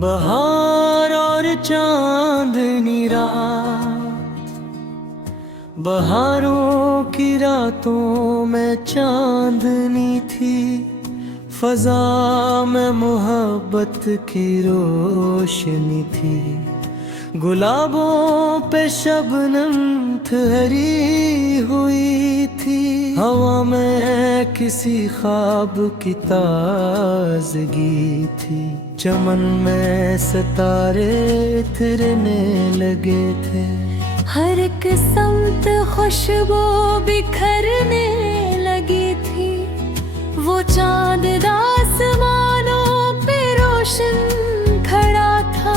बहार और चांदनी रात, बहारों की रातों में चांदनी थी। फजा में मोहब्बत की रोशनी थी। गुलाबों पे शबनम ठहरी हुई थी। हवा में किसी ख्वाब की ताजगी थी। चमन में सितारे उतरने लगे थे। हर एक समत खुशबू बिखरने लगी थी। वो चांद आसमानों पे रोशन खड़ा था।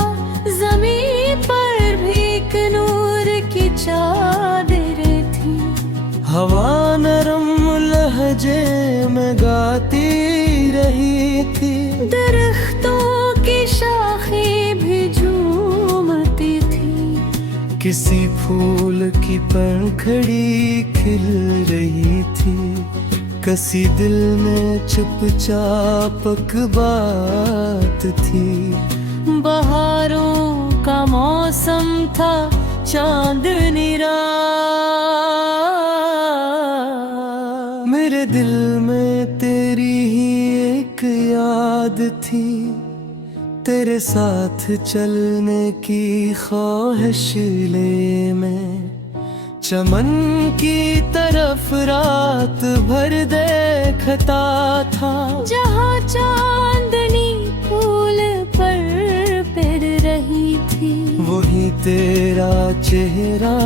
जमीन पर भी एक नूर की चादर थी। हवा नरम लहजे में गाती रही थी। दरख्तों की शाखें भी झूमती थी। किसी फूल की पंखड़ी खिल रही थी। किसी दिल में चुपचाप एक बात थी। बहारों का मौसम था, चांदनी रात। मेरे दिल में तेरी ही एक याद थी। तेरे साथ चलने की ख्वाहिश ले मैं चमन की तरफ रात भर देखता था। जहाँ चांदनी फूल पर फिर रही थी। वही तेरा चेहरा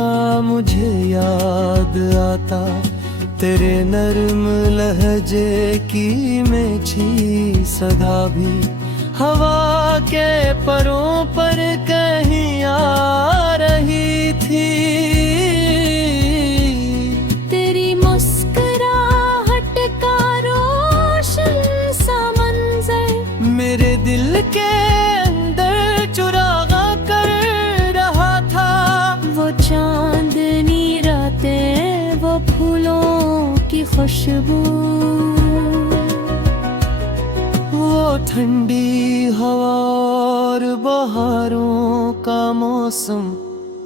मुझे याद आता। तेरे नर्म लहजे की मीठी सदा भी हवा के परों पर कहीं आ रही थी। तेरी मुस्कुराहट का रोशन सा मंजर मेरे दिल के अंदर चुरागा कर रहा था। वो चांदनी रातें, वो फूलों की खुशबू, वो ठंडी हवा और बहारों का मौसम।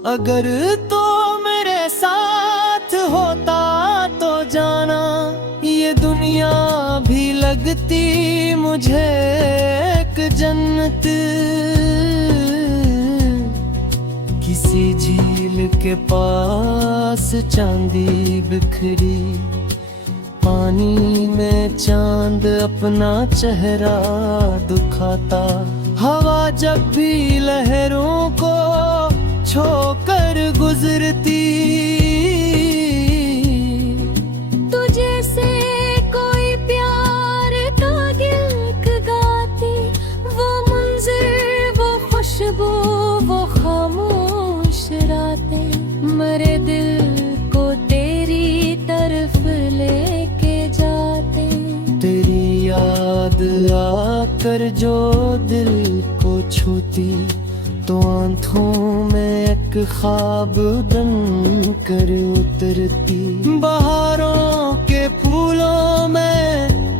अगर तो मेरे साथ होता तो जाना ये दुनिया भी लगती मुझे एक जन्नत। किसी झील के पास चांदी बिखरी। पानी में चांद अपना चेहरा दिखाता। हवा जब भी लहरों को छोकर गुजरती। तुझे से कोई प्यार का गिल्क गाती। वो मंजर, वो खुशबू, वो खामोश रातें मेरे दिल को तेरी तरफ लेके जाते। तेरी याद आकर जो दिल को छूती तो आंखों में एक ख्वाब बन कर उतरती। बहारों के फूलों में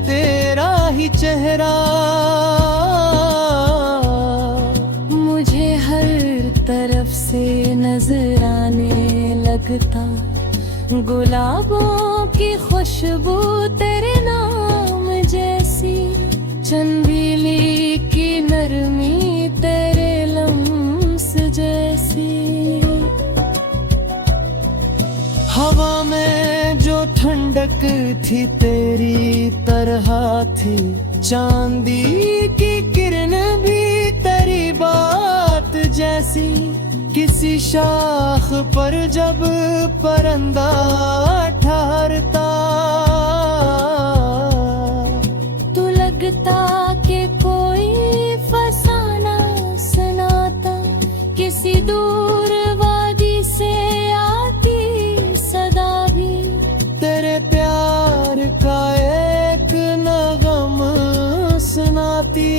तेरा ही चेहरा मुझे हर तरफ से नजर आने लगता। गुलाबों की खुशबू तेरे नाम जैसी। चंदेली की नरमी तेरे लम्स जैसी। हवा में जो ठंडक थी तेरी तरह थी। चांदी की किरण भी तेरी बात जैसी। किसी शाख पर जब परिंदा ठहरता तो लगता कि कोई फसाना सुनाता। किसी दूर वादी से आती सदा भी तेरे प्यार का एक नगम सुनाती।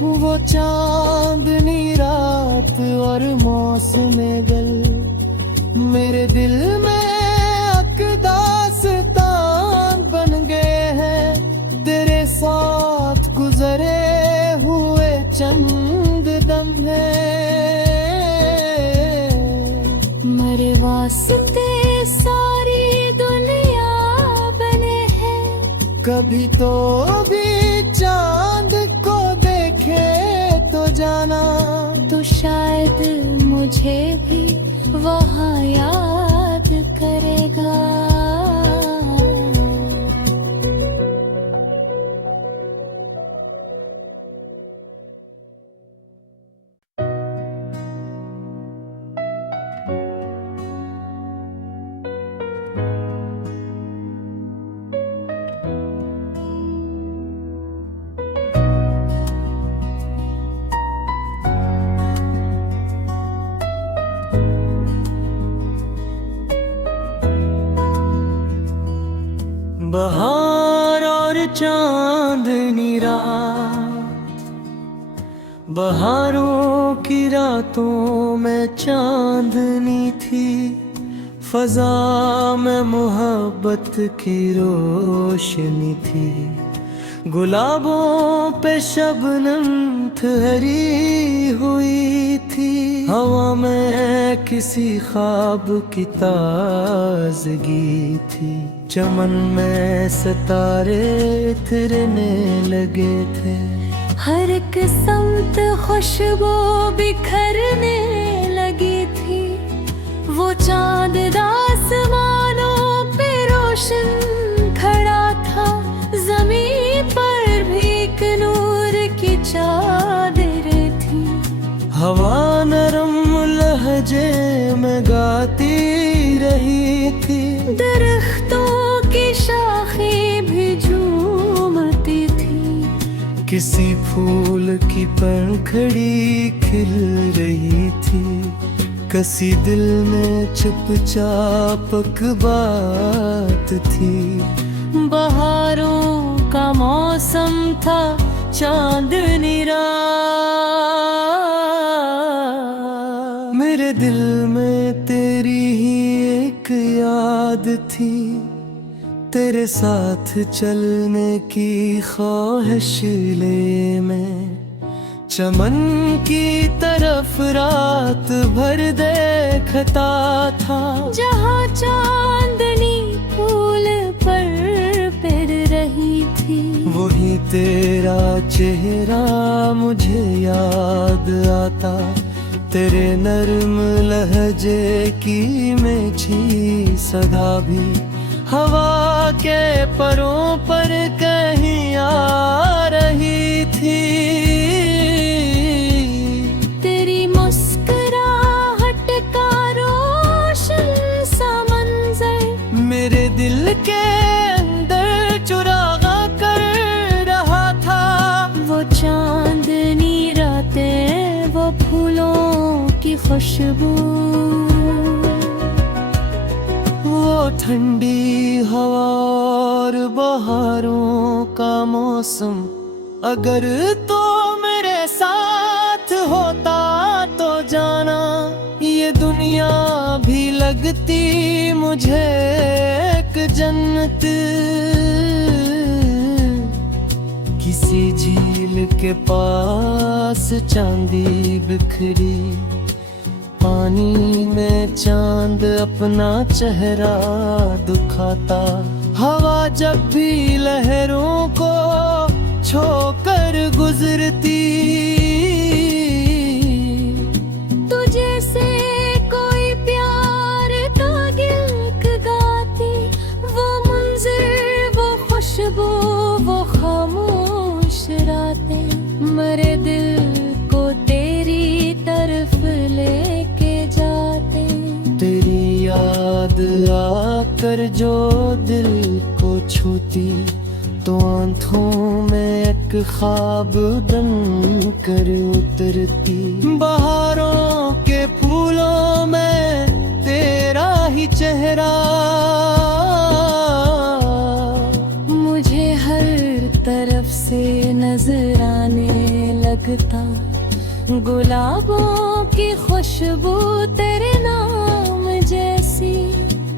वो चांदनी रात और मौसम गल तेरे वास्ते सारी दुनिया बने हैं। कभी तो भी चांद को देखे तो जाना, तो शायद मुझे भी वहाँ याद करेगा। बहार और चांदनी रात, बहारों की रातों में चांदनी थी। फजा में मोहब्बत की रोशनी थी। गुलाबों पे शबनम ठहरी हुई थी। हवा में किसी ख्वाब की ताजगी थी। चमन में सितारे इतरने लगे थे। हर किस्मत खुशबू बिखरने लगी थी। वो चांद आसमानों पे रोशन खड़ा था। जमीन पर भी एक नूर की चादर थी। हवा नरम लहजे में गाती रही थी। दरख्तों की शाखें भी झूमती थी। किसी फूल की पंखड़ी खिल रही थी। किसी दिल में चुपचाप बात थी। बहारों का मौसम था, चांदनी रात। मेरे दिल में तेरी ही एक याद थी। तेरे साथ चलने की ख्वाहिश ले मैं। चमन की तरफ रात भर देखता था। जहाँ चांदनी फूल पर फिर रही थी। वही तेरा चेहरा मुझे याद आता। तेरे नर्म लहजे की मीठी सदा भी हवा के परों पर कहीं आ रही थी। तेरी मुस्कुराहट का रोशन सा मंजर मेरे दिल के अंदर चुरागा कर रहा था। वो चांदनी रातें, वो फूलों की खुशबू, वो ठंडी हवा और बहारों का मौसम। अगर तो मेरे साथ होता तो जाना, ये दुनिया भी लगती मुझे एक जन्नत। किसी झील के पास चांदी बिखरी। पानी में चांद अपना चेहरा दिखाता। हवा जब भी लहरों को छोकर गुजरती। तुझे से कोई प्यार का गिल्क गाती। वो मंजर, वो खुशबू, वो खामोश रातें मेरे दिल को तेरी तरफ लेके जाते। तेरी याद आकर जो दिल को छूती, तो आंखों में एक ख्वाब बन कर उतरती। बहारों के फूलों में तेरा ही चेहरा मुझे हर तरफ से नजर आने लगता। गुलाबों की खुशबू तेरे नाम जैसी।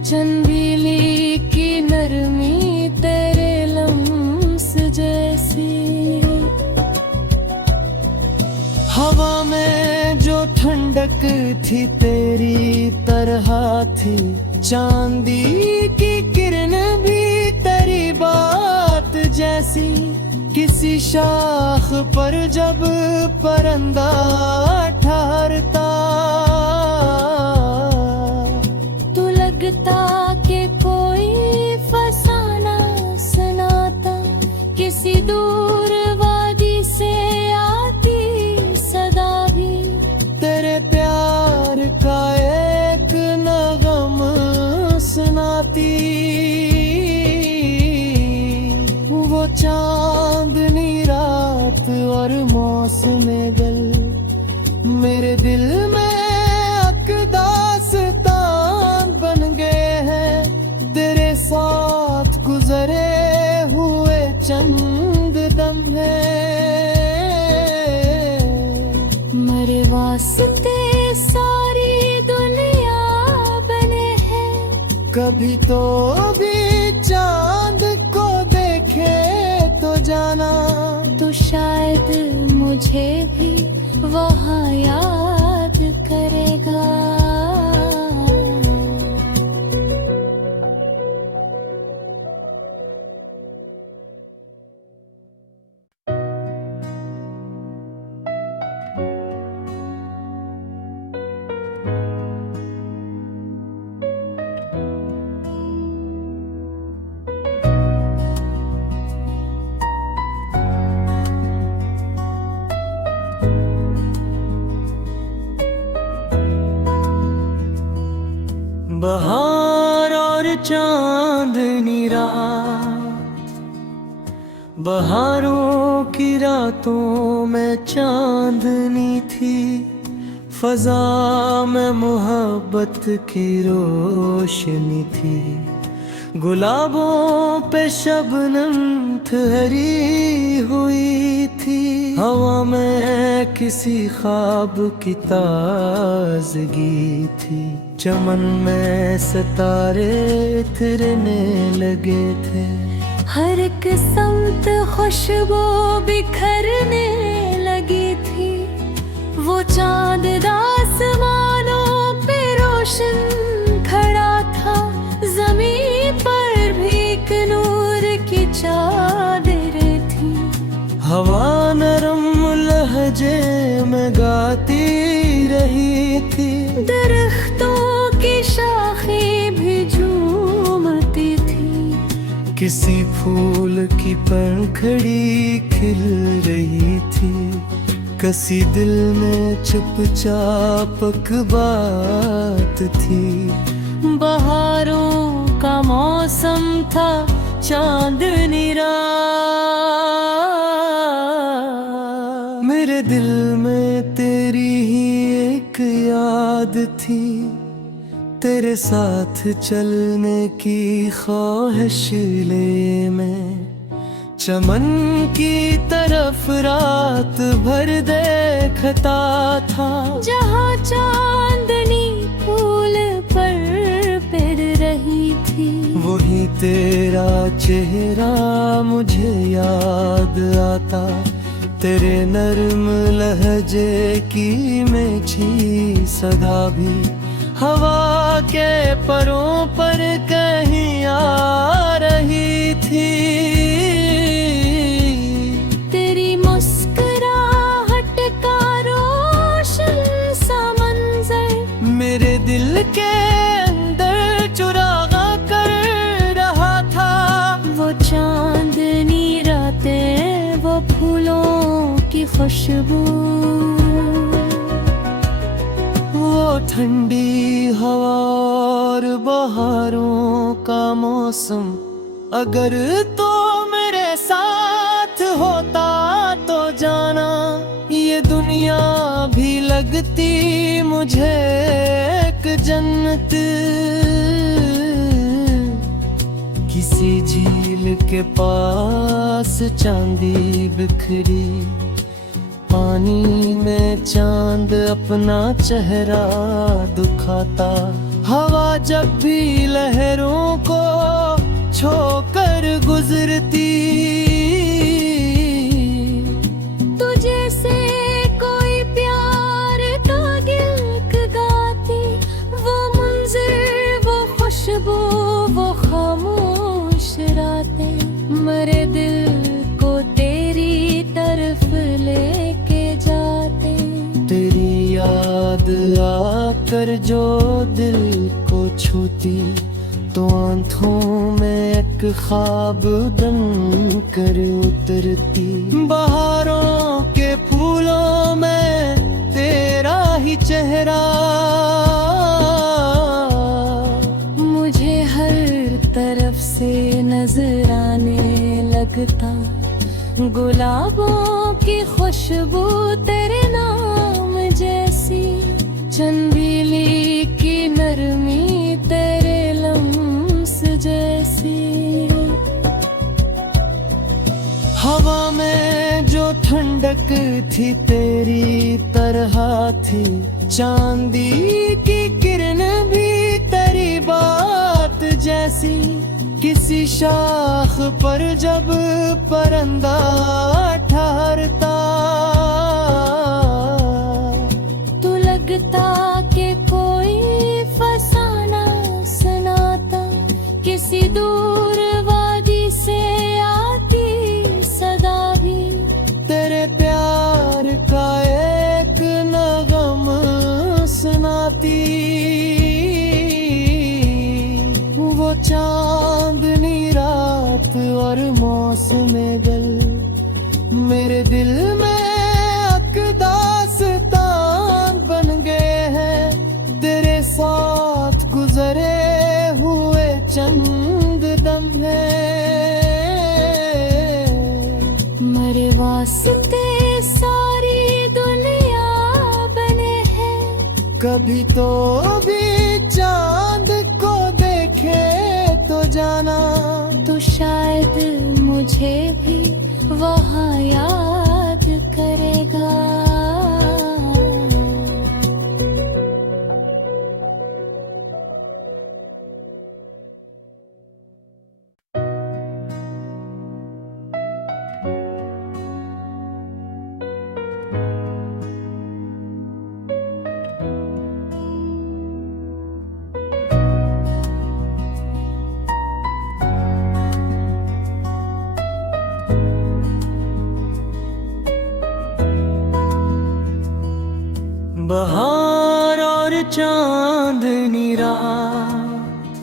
चंदेली की नरमी तेरे लम्स जैसी। हवा में जो ठंडक थी तेरी तरफ तरह थी, चांदी की किरण भी तेरी बात जैसी। किसी शाख पर जब परिंदा ठहरता, तो लगता कि कोई फसाना सुनाता। किसी दूर वादी से आती सदा भी तेरे प्यार का एक नगम सुनाती। वो चांदनी रात और मौसम गल मेरे दिल में अकदास्तान बन गए हैं। तेरे साथ गुजरे हुए चंद दम है, मेरे वास्ते सारी दुनिया बने हैं। कभी तो भी चांद को देखे तो जाना, तो शायद मुझे भी वहाँ याद करेगा। बहार और चांदनी रात, बहारों की रातों में चांदनी थी। फजा में मोहब्बत की रोशनी थी। गुलाबों पे शबनम ठहरी हुई थी। हवा में किसी ख्वाब की ताजगी थी। चमन में सितारे उतरने लगे थे। हर एक समत खुशबू बिखरने लगी थी। वो चांद आसमानों पे रोशन खड़ा था। जमीन पर भी एक नूर की चादर थी। हवा नरम लहजे में गाती रही थी। दरख्तों की शाखें भी झूमती थी। किसी फूल की पंखड़ी खिल रही थी। किसी दिल में चुपचाप बात थी। बहारों का मौसम था, चांदनी रात। मेरे दिल में तेरी ही एक याद थी। तेरे साथ चलने की ख्वाहिश ले मैं। चमन की तरफ रात भर देखता था। जहाँ चांदनी फूल पर फिर रही थी। वही तेरा चेहरा मुझे याद आता। तेरे नर्म लहजे की मीठी सदा भी हवा के परों पर कहीं आ रही थी। तेरी मुस्कुराहट का रोशन सा मंजर मेरे दिल के अंदर चुरा कर रहा था। वो चांदनी रातें, वो फूलों की खुशबू, वो ठंडी हवा और बहारों का मौसम। अगर तो मेरे साथ होता तो जाना, ये दुनिया भी लगती मुझे एक जन्नत। किसी झील के पास चांदी बिखरी। पानी में चांद अपना चेहरा दिखाता। हवा जब भी लहरों को छोकर गुजरती, तुझे से कोई प्यार का गिल्क गाती। वो याद आकर जो दिल को छूती, तो आंखों में एक ख्वाब बन कर उतरती। बहारों के फूलों में तेरा ही चेहरा मुझे हर तरफ से नजर आने लगता। गुलाबों की खुशबू तेरे नाम जैसी, चंदेली की नरमी तेरे लम्स जैसी। हवा में जो ठंडक थी तेरी तरह थी, चांदी की किरण भी तेरी बात जैसी। किसी शाख पर जब परिंदा ठहरता, तो लगता कि कोई फसाना सुनाता। किसी दूर वादी से आती सदा भी तेरे प्यार का एक नगम सुनाती। वो चांदनी रात और मौसम गल मेरे दिल में अकदास्तान बन गए हैं। तेरे साथ गुजरे हुए चंद दम है, मेरे वास्ते सारी दुनिया बने हैं। कभी तो भी चांद को देखे तो जाना, तो शायद मुझे भी वहाँ याद करेगा। बहार और चांदनी रात,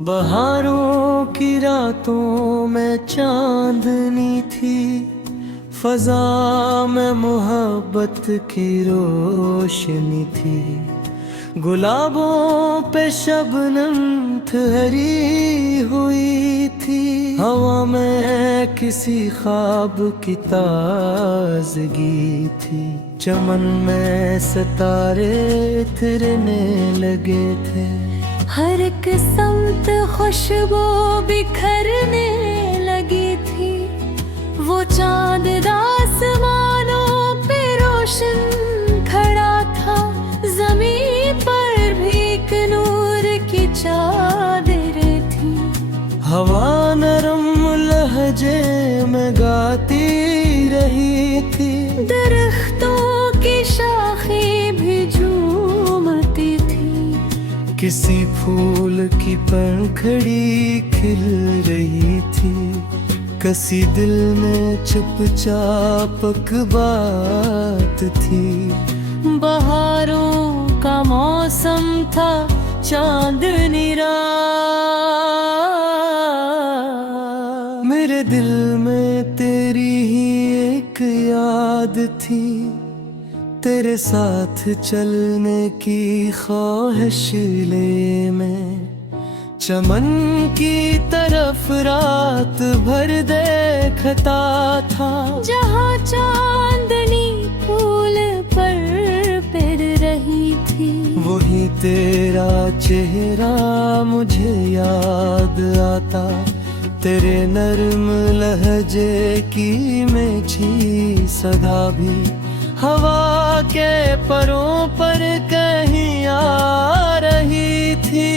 बहारों की रातों में चांदनी थी। फजा में मोहब्बत की रोशनी थी। गुलाबों पे शबनम ठहरी हुई थी। हवा में किसी ख्वाब की ताजगी थी। चमन में सितारे उतरने लगे थे। हर किस्मत खुशबू बिखरने लगी थी। वो चांद आसमानों पे रोशन खड़ा था। जमीन पर भी एक नूर की चादर थी। हवा नरम लहजे में गाती रही थी। दरख्तों की शाखें भी झूमती थी। किसी फूल की पंखड़ी खिल रही थी। किसी दिल में चुपचाप एक बात थी। बहारों का मौसम था, चांदनी रात। मेरे दिल में तेरी ही एक याद थी। तेरे साथ चलने की ख्वाहिश ले मैं चमन की तरफ रात भर देखता था। जहाँ चांदनी फूल पर फिर रही थी। वही तेरा चेहरा मुझे याद आता। तेरे नरम लहजे की मीठी सदा भी हवा के परों पर कहीं आ रही थी।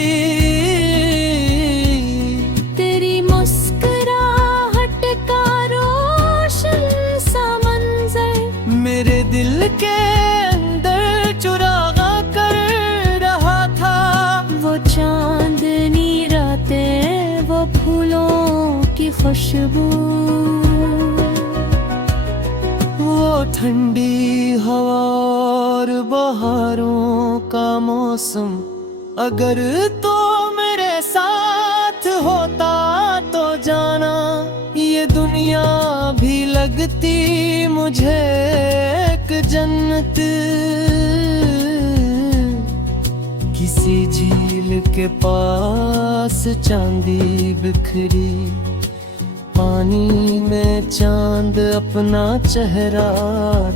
तेरी मुस्कुराहट का रोशन सा मंजर मेरे दिल के अंदर चुरा कर रहा था। वो चांदनी रातें, वो फूलों की खुशबू, वो ठंडी हवा और बहारों का मौसम अगर तो मेरे साथ होता तो जाना ये दुनिया भी लगती मुझे एक जन्नत। किसी झील के पास चांदी बिखरी, पानी में चांद अपना चेहरा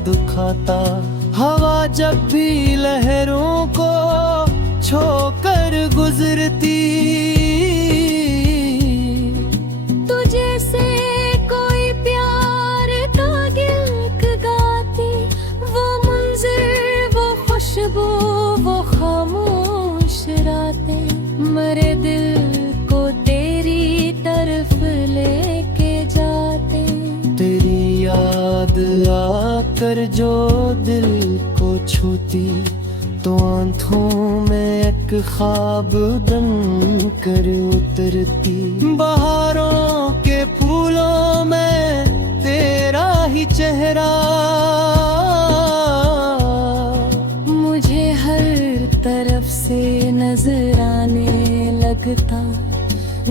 दिखाता। हवा जब भी लहरों को छोकर गुजरती, तुझे से कोई प्यार का गिल्क गाती, वो मंजर, वो खुशबू, वो खामोश रातें मेरे दिल को तेरी तरफ लेके जाते। तेरी याद आकर जो दिल को छूती, तो आंखों में एक ख्वाब बन कर उतरती। बहारों के फूलों में तेरा ही चेहरा मुझे हर तरफ से नजर आने लगता।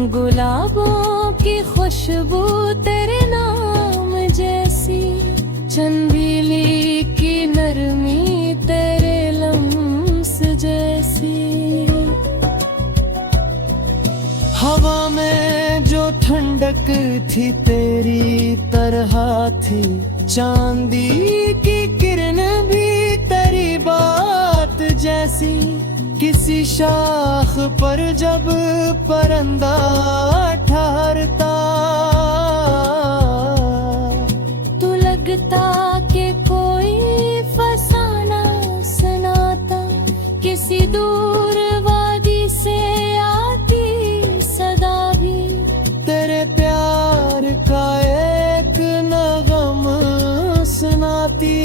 गुलाबों की खुशबू तेरे नाम जैसी, चंदेली की नरमी तेरे लम्स जैसी। हवा में जो ठंडक थी तेरी तरह थी, चांदी की किरण भी तेरी बात जैसी। किसी शाख पर जब परिंदा ठहरता, तो लगता कि कोई फसाना सुनाता। किसी दूर वादी से आती सदा भी तेरे प्यार का एक नगम सुनाती।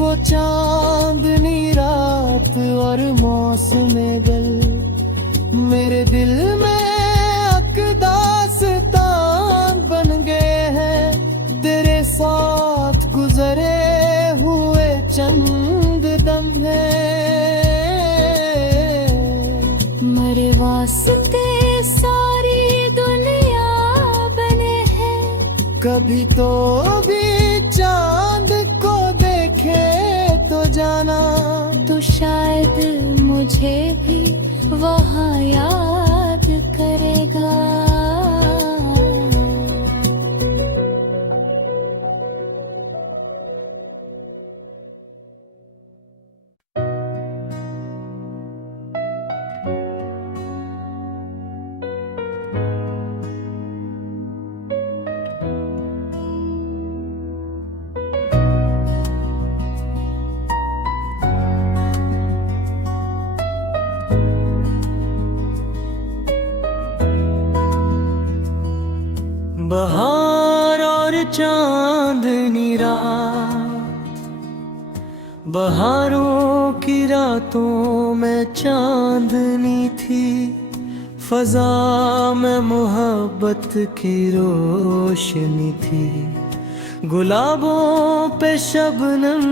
वो चांदनी रात और मौसम गल मेरे दिल में अकदास्तान बन गए हैं। तेरे साथ गुजरे हुए चंद दम है, मेरे वास्ते सारी दुनिया बने हैं। कभी तो भी चांद को देखे तो जाना, तो शायद मुझे भी वहाँ याद करेगा। बहार और चांदनी रात, बहारों की रातों में चांदनी थी। फजा में मोहब्बत की रोशनी थी। गुलाबों पे शबनम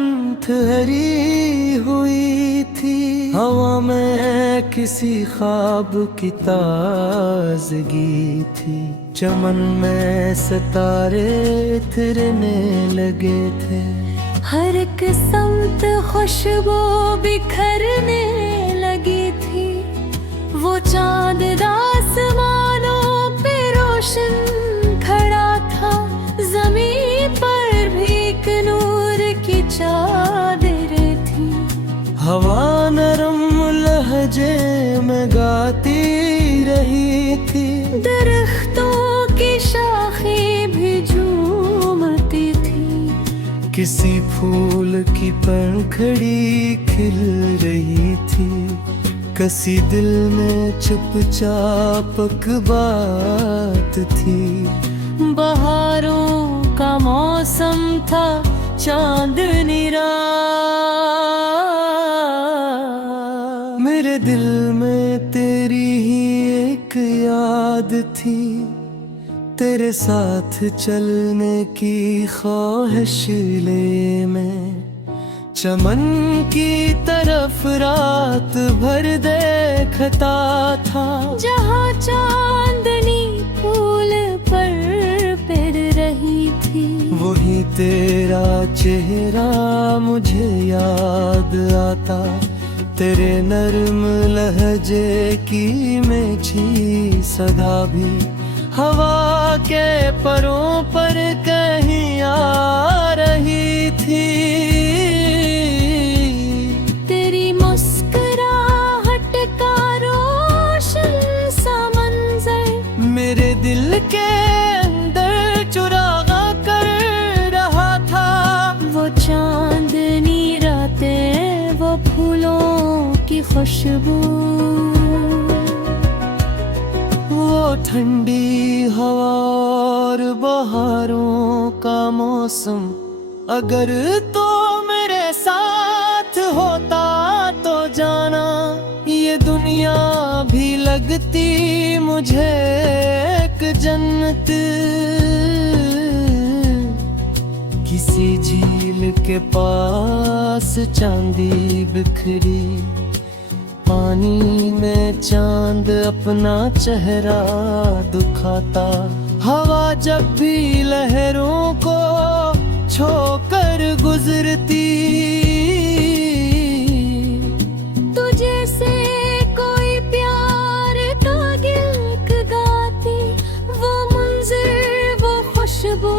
ठहरी हुई थी। हवा में किसी ख्वाब की ताजगी थी। चमन में सितारे उतरने लगे थे। हर एक समत खुशबू बिखरने लगी थी। वो चांद आसमानों पे रोशन खड़ा था। जमीन पर भी एक नूर की चादर थी। हवा नरम लहजे में गाती रही थी। दरख्तों की शाखें भी झूमती थी। किसी फूल की पंखड़ी खिल रही थी। किसी दिल में चुपचाप एक बात थी। बहारों का मौसम था, चांदनी रात। मेरे दिल में तेरी ही एक याद थी। तेरे साथ चलने की ख्वाहिश ले मैं चमन की तरफ रात भर देखता था। जहाँ चांदनी फूल पर फिर रही थी, वही तेरा चेहरा मुझे याद आता। तेरे नर्म लहजे की मीठी सदा भी हवा के परों पर कहीं आ रही थी। तेरी मुस्कुराहट का रोशन सा मंजर मेरे दिल के अंदर चुरा कर रहा था। वो चांदनी रातें, वो फूलों की खुशबू, वो ठंडी हवा और बहारों का मौसम। अगर तो मेरे साथ होता तो जाना ये दुनिया भी लगती मुझे एक जन्नत। किसी झील के पास चांदी बिखरी, पानी में चांद अपना चेहरा दिखाता। हवा जब भी लहरों को छोकर गुजरती, तुझे से कोई प्यार का गिल्क गाती। वो मंजर, वो खुशबू,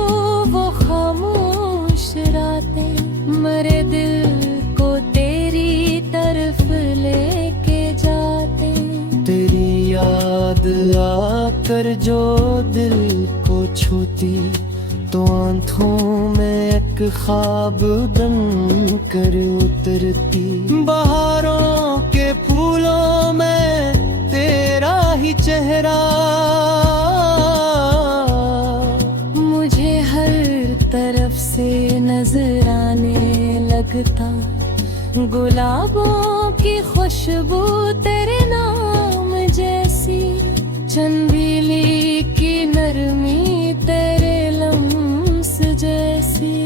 वो खामोश रातें मेरे दिल को तेरी तरफ लेके जाते। तेरी याद आकर जो दिल को छूती, तो आंखों में एक ख्वाब बन कर उतरती। बहारों के फूलों में तेरा ही चेहरा मुझे हर तरफ से नजर आने लगता। गुलाबों की खुशबू तेरे नाम जैसी, चंदेली की नरमी तेरे लम्स जैसी।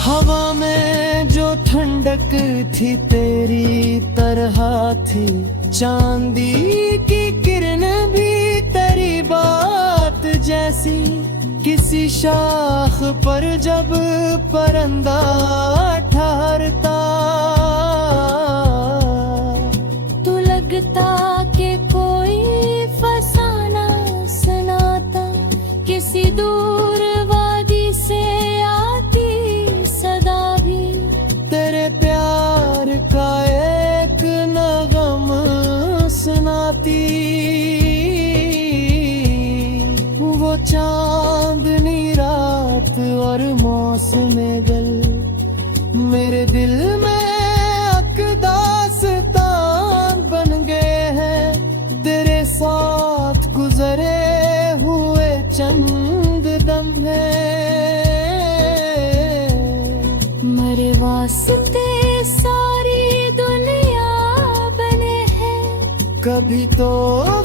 हवा में जो ठंडक थी तेरी तरह थी। चांदी की किरण भी तेरी बात जैसी। किसी शाख पर जब परिंदा ठहरता, तो लगता कि कोई फसाना सुनाता। किसी दूर वादी से आती सदा भी तेरे प्यार का एक नगम सुनाती। वो चांदनी रात और मौसम गल मेरे दिल में अकदास्तान बन गए हैं। तेरे साथ गुजरे हुए चंद दम है, मेरे वास्ते सारी दुनिया बने हैं। कभी तो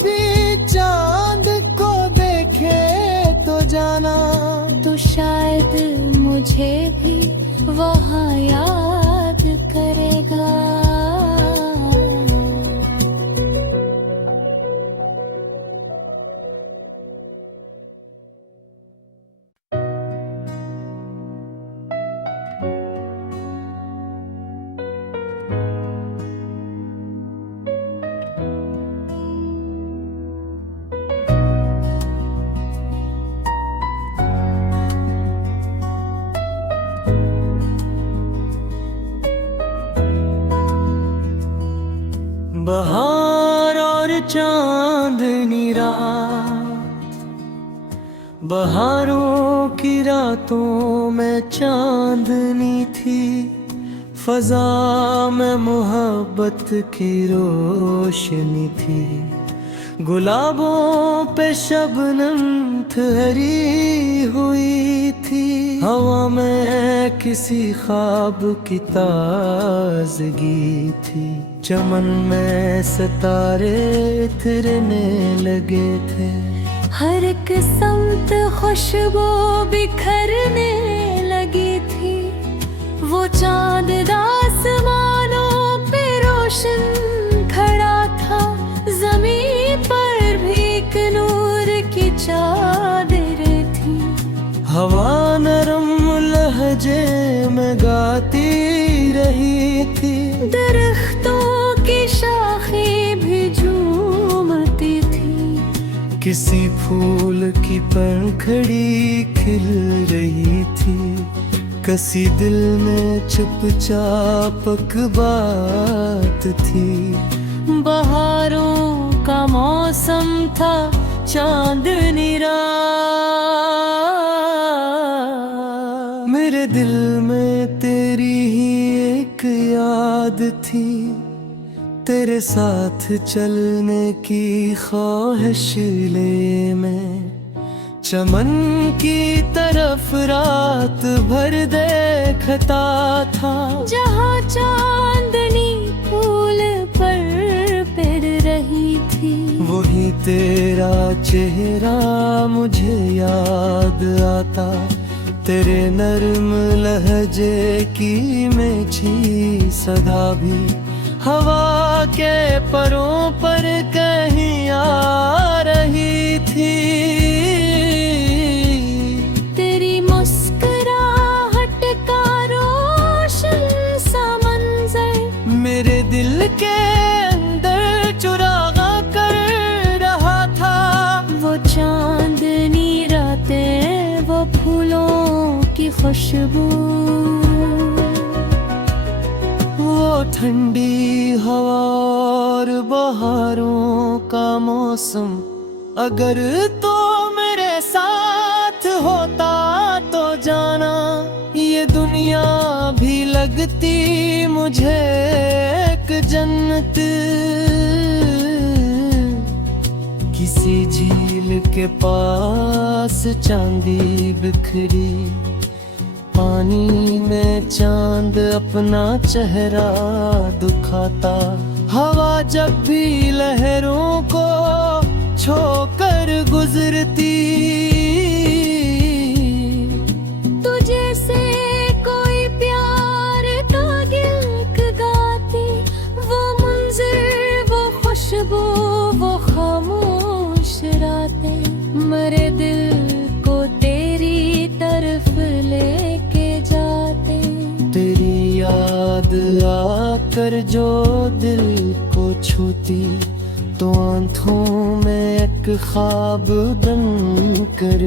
भी चांद को देखे तो जाना, तो शायद मुझे भी वहाँ याद करेगा। बहार और चांदनी रात, बहारों की रातों में चांदनी थी। फजा में मोहब्बत की रोशनी थी। गुलाबों पे शबनम ठहरी हुई थी, हवा में किसी ख्वाब की ताजगी थी। चमन में सितारे इतरने लगे थे, हर एक समत खुशबू बिखरने लगी थी। वो चांद आसमानों पे रोशन खड़ा था, जमीन पर भी एक नूर की चादर थी। हवा नरम लहजे में गाती रही थी, दरख्तों की शाखें भी झूमती थी। किसी फूल की पंखड़ी खिल रही थी, किसी दिल में चुपचाप एक बात थी। बहारों का मौसम था, चांदनी रात। मेरे दिल में तेरी ही एक याद थी, तेरे साथ चलने की ख्वाहिश ले मैं। चमन की तरफ रात भर देखता था, जहाँ चांदनी फूल पर फिर रही थी। वही तेरा चेहरा मुझे याद आता, तेरे नर्म लहजे की मीठी सदा भी हवा के परों पर कहीं आ रही थी। तेरी मुस्कुराहट का रोशन सा मंजर मेरे दिल के अंदर चुरागा कर रहा था। वो चांदनी रातें, वो फूलों की खुशबू, वो ठंडी हवा और बहारों का मौसम। अगर तो मेरे साथ होता तो जाना, ये दुनिया भी लगती मुझे एक जन्नत। किसी झील के पास चांदी बिखरी, पानी में चांद अपना चेहरा दिखाता। हवा जब भी लहरों को छोकर गुजरती, तुझे से कोई प्यार का गिल्क गाती। वो मंजर, वो खुशबू, वो खामोश रातें मेरे दिल को तेरी तरफ लेके जाते। तेरी याद आकर जो दिल को छूती, तो आंखों में एक ख्वाब बन कर